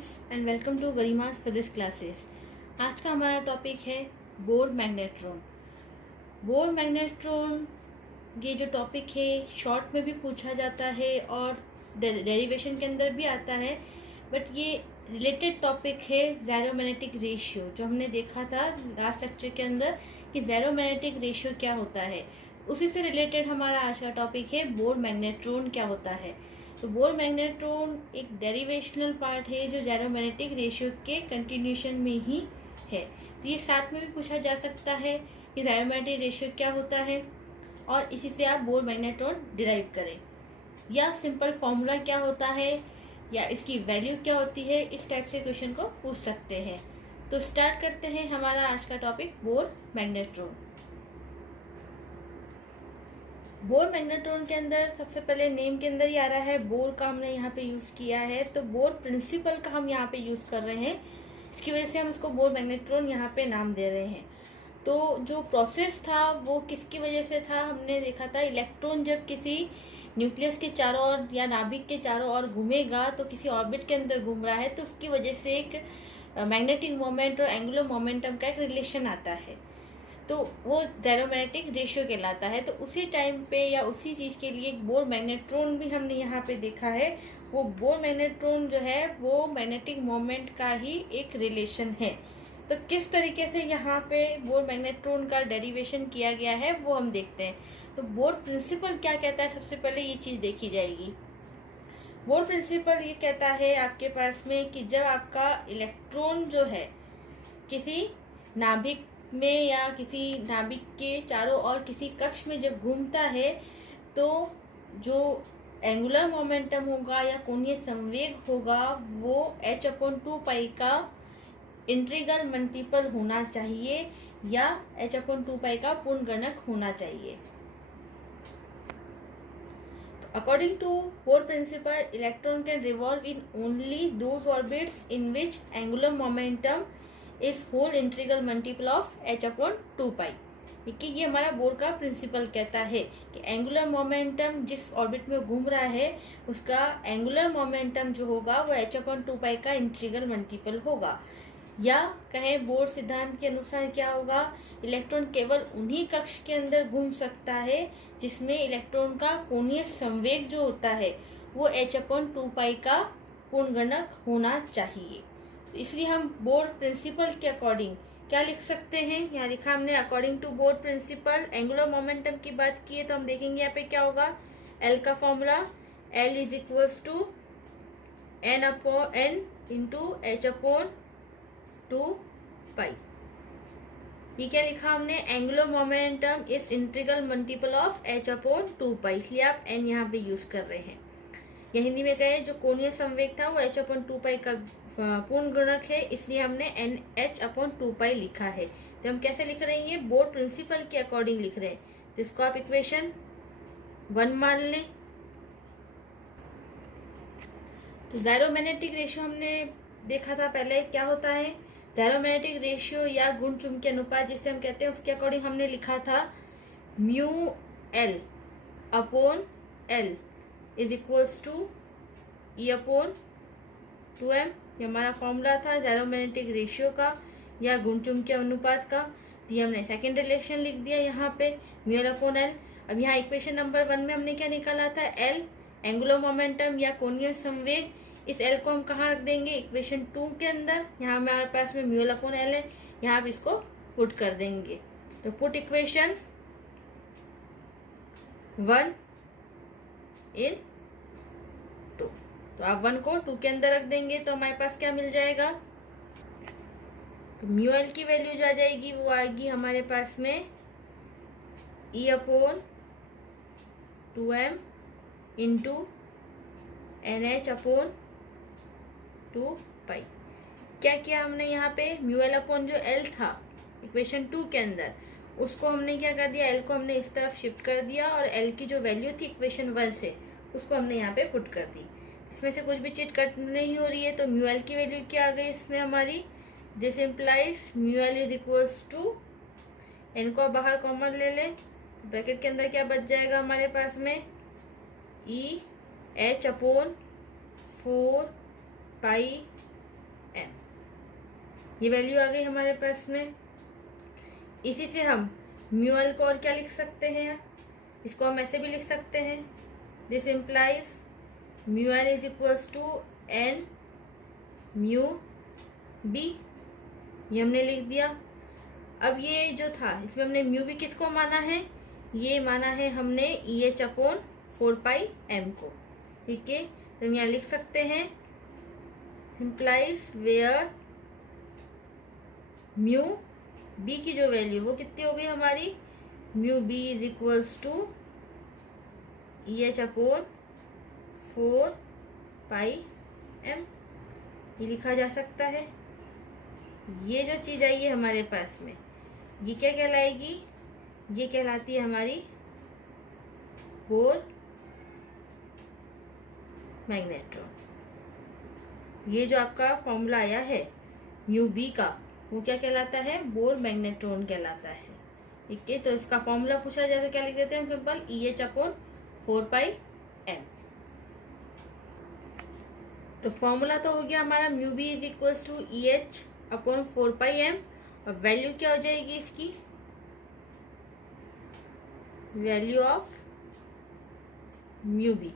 Students and welcome to Garima's physics classes. आज का हमारा टॉपिक है बोर मैग्नेट्रॉन। बोर मैग्नेट्रॉन ये जो टॉपिक है शॉर्ट में भी पूछा जाता है और डेरिवेशन के अंदर भी आता है, बट ये रिलेटेड टॉपिक है ज़ायरोमैग्नेटिक रेशियो, जो हमने देखा था लास्ट लेक्चर के अंदर कि ज़ायरोमैग्नेटिक रेशियो क्या होता है। उसी से रिलेटेड हमारा आज का टॉपिक है बोर मैग्नेट्रॉन क्या होता है। तो बोर मैग्नेट्रॉन एक डेरिवेशनल पार्ट है जो ज़ायरोमैग्नेटिक रेशियो के कंटिन्यूशन में ही है। तो ये साथ में भी पूछा जा सकता है कि ज़ायरोमैग्नेटिक रेशियो क्या होता है और इसी से आप बोर मैग्नेट्रॉन डिराइव करें, या सिंपल फॉर्मूला क्या होता है, या इसकी वैल्यू क्या होती है। इस टाइप से क्वेश्चन को पूछ सकते हैं। तो स्टार्ट करते हैं हमारा आज का topic bore magnetron. Bore magnetron के अंदर सबसे पहले नेम के अंदर ही आ रहा है, बोर का हमने यहाँ पे यूज़ किया है, तो बोर प्रिंसिपल का हम यहाँ पे यूज़ कर रहे हैं। इसकी वजह से हम इसको बोर मैग्नेट्रॉन यहाँ पे नाम दे रहे हैं। तो जो प्रोसेस था वो किसकी वजह से था, हमने देखा था इलेक्ट्रॉन जब किसी न्यूक्लियस के चारों ओर या नाभिक के चारों ओर घूमेगा, तो किसी ऑर्बिट के अंदर घूम रहा है, तो उसकी वजह से एक मैग्नेटिक मोमेंट और एंगुलर मोमेंटम का एक रिलेशन आता है, तो वो ज़ायरोमैग्नेटिक रेशियो कहलाता है। तो उसी टाइम पे या उसी चीज़ के लिए एक बोर मैग्नेट्रॉन भी हमने यहाँ पे देखा है। वो बोर मैग्नेट्रॉन जो है वो मैग्नेटिक मोमेंट का ही एक रिलेशन है। तो किस तरीके से यहाँ पे बोर मैग्नेट्रॉन का डेरिवेशन किया गया है वो हम देखते हैं। तो बोर प्रिंसिपल क्या कहता है, सबसे पहले ये चीज़ देखी जाएगी। बोर प्रिंसिपल ये कहता है आपके पास में कि जब आपका इलेक्ट्रॉन जो है किसी नाभिक में या किसी नाभिक के चारों ओर किसी कक्ष में जब घूमता है, तो जो एंगुलर मोमेंटम होगा या कोणीय संवेग होगा वो h/2 का इंटीग्रल मल्टीपल होना चाहिए या h/2 का पूर्णगणक होना चाहिए। According to Bohr principle, electron can revolve in only those orbits in which angular momentum is whole integral multiple of h/2। ठीक है, ये हमारा बोर का प्रिंसिपल कहता है कि एंगुलर मोमेंटम जिस ऑर्बिट में घूम रहा है उसका एंगुलर मोमेंटम जो होगा वो h/2 का इंटीग्रल मल्टीपल होगा। या कहें बोर सिद्धांत के अनुसार क्या होगा, इलेक्ट्रॉन केवल उन्हीं कक्ष के अंदर घूम सकता है जिसमें इलेक्ट्रॉन का कोणीय संवेग जो होता है वो h/2 का पूर्णगणक होना चाहिए। तो इसलिए हम बोर प्रिंसिपल के अकॉर्डिंग क्या लिख सकते हैं, यहाँ लिखा हमने according to Bohr principle. Angular momentum की बात की है तो हम देखेंगे यहाँ पे क्या होगा, एल का formula L is equals to n into h/2 pi. ये क्या लिखा हमने, angular momentum is integral multiple of h/2 pi, इसलिए आप n यहाँ पे यूज कर रहे हैं। या हिंदी में कहे जो कोणीय संवेग था वो h/2 का पूर्ण गुणक है, इसलिए हमने nh/2 लिखा है। तो हम कैसे लिख रहे हैं, ये बोर प्रिंसिपल के अकॉर्डिंग लिख रहे हैं। तो इसको आप इक्वेशन 1 मान लें। तो ज़ायरोमैग्नेटिक रेशियो हमने देखा था पहले क्या होता है, ज़ायरोमैग्नेटिक रेशियो या गुण चुंबकीय अनुपात जिसे हम कहते हैं, उसके अकॉर्डिंग हमने लिखा था μL/L is equals to E/2m। ये हमारा फॉर्मूला था ज़ायरोमैग्नेटिक रेशियो का या गुण चुंबकीय अनुपात का। तो ये हमने सेकेंड रिलेशन लिख दिया यहाँ पे μL/L। अब यहाँ इक्वेशन नंबर 1 में हमने क्या निकाला था, L एंगुलर मोमेंटम या कोणीय संवेग। इस L को हम कहाँ रख देंगे, इक्वेशन 2 के अंदर। यहाँ हमारे पास में μL/L है, यहाँ आप इसको पुट कर देंगे। तो पुट इक्वेशन 1 इन 2। तो आप 1 को 2 के अंदर रख देंगे तो हमारे पास क्या मिल जाएगा, तो μL की वैल्यू जो आ जाएगी वो आएगी हमारे पास में E/2m इंटू NH/2 पाई। क्या किया हमने यहाँ पे, μL/ जो L था इक्वेशन 2 के अंदर, उसको हमने क्या कर दिया, L को हमने इस तरफ शिफ्ट कर दिया और L की जो वैल्यू थी इक्वेशन 1 से उसको हमने यहाँ पे पुट कर दी। इसमें से कुछ भी चीज कट नहीं हो रही है, तो μL की वैल्यू क्या आ गई इसमें हमारी, this implies μL is equals to, n को बाहर कॉमन ले लें, ब्रैकेट के अंदर क्या बच जाएगा हमारे पास में, E/4 पाई ये वैल्यू आ गई हमारे पास में। इसी से हम म्यू एल को और क्या लिख सकते हैं, इसको हम ऐसे भी लिख सकते हैं, this implies mu L is equals to n mu B, ये हमने लिख दिया। अब ये जो था इसमें हमने म्यू बी किसको माना है, ये माना है हमने ई एच अपॉन 4πm को, ठीक है। तो हम यहाँ लिख सकते हैं इम्प्लाइज वेयर म्यू बी की जो वैल्यू वो कितनी हो गई हमारी, mu B is equals to e h upon 4πm, ये लिखा जा सकता है। ये जो चीज आई है हमारे पास में, ये क्या कहलाएगी, ये कहलाती है हमारी बोर मैग्नेट्रॉन। ये जो आपका फॉर्मूला आया है म्यू बी का, वो क्या कहलाता है, बोर मैग्नेट्रॉन कहलाता है, ठीक है। तो इसका फॉर्मूला पूछा जाए तो क्या लिख देते हैं, सिंपल ई एच अपॉन 4πm। तो फॉर्मूला तो हो गया हमारा mu B is equals to e h upon 4πm, और वैल्यू क्या हो जाएगी इसकी, वैल्यू ऑफ म्यू बी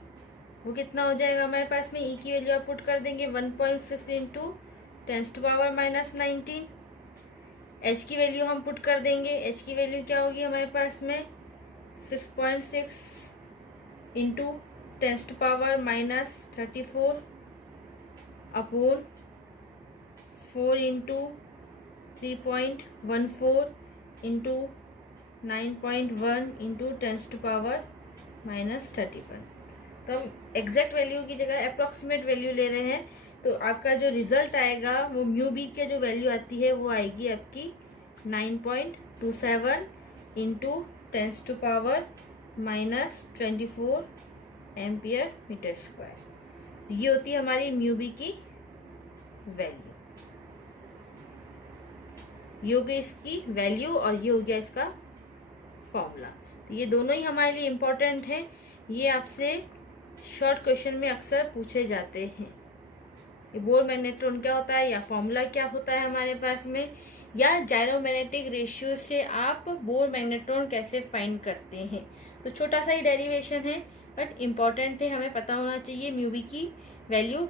वो कितना हो जाएगा हमारे पास में, ई की वैल्यू आप पुट कर देंगे 1.6 इंटू 10⁻⁻19। एच की वैल्यू हम पुट कर देंगे, एच की वैल्यू क्या होगी हमारे पास में 6.6 into 10⁻34 upon 4 into 3.14 into 9.1 into 10⁻⁻31। तो हम एग्जैक्ट वैल्यू की जगह अप्रॉक्सीमेट वैल्यू ले रहे हैं। तो आपका जो रिजल्ट आएगा वो म्यू बी के जो वैल्यू आती है वो आएगी आपकी 9.27 इंटू 10⁻⁻24 एम्पियर मीटर स्क्वायर। ये होती है हमारी म्यू बी की वैल्यू। ये हो गई इसकी वैल्यू और ये हो गया इसका फॉर्मूला। तो ये दोनों ही हमारे लिए इम्पोर्टेंट है, ये आपसे शॉर्ट क्वेश्चन में अक्सर पूछे जाते हैं। ये बोर मैग्नेट्रॉन क्या होता है, या फॉर्मूला क्या होता है हमारे पास में, या जायरोमैग्नेटिक रेशियो से आप बोर मैग्नेट्रॉन कैसे फाइंड करते हैं। तो छोटा सा ही डेरिवेशन है बट इम्पॉर्टेंट है, हमें पता होना चाहिए म्यू बी की वैल्यू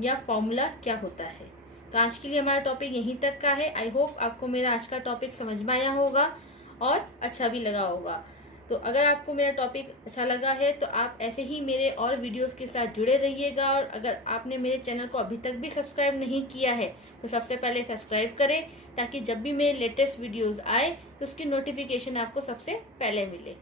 या फॉर्मूला क्या होता है। तो आज के लिए हमारा टॉपिक यहीं तक का है। आई होप आपको मेरा आज का टॉपिक समझ में आया होगा और अच्छा भी लगा होगा। तो अगर आपको मेरा टॉपिक अच्छा लगा है तो आप ऐसे ही मेरे और वीडियोस के साथ जुड़े रहिएगा, और अगर आपने मेरे चैनल को अभी तक भी सब्सक्राइब नहीं किया है तो सबसे पहले सब्सक्राइब करें, ताकि जब भी मेरे लेटेस्ट वीडियोस आए तो उसकी नोटिफिकेशन आपको सबसे पहले मिले।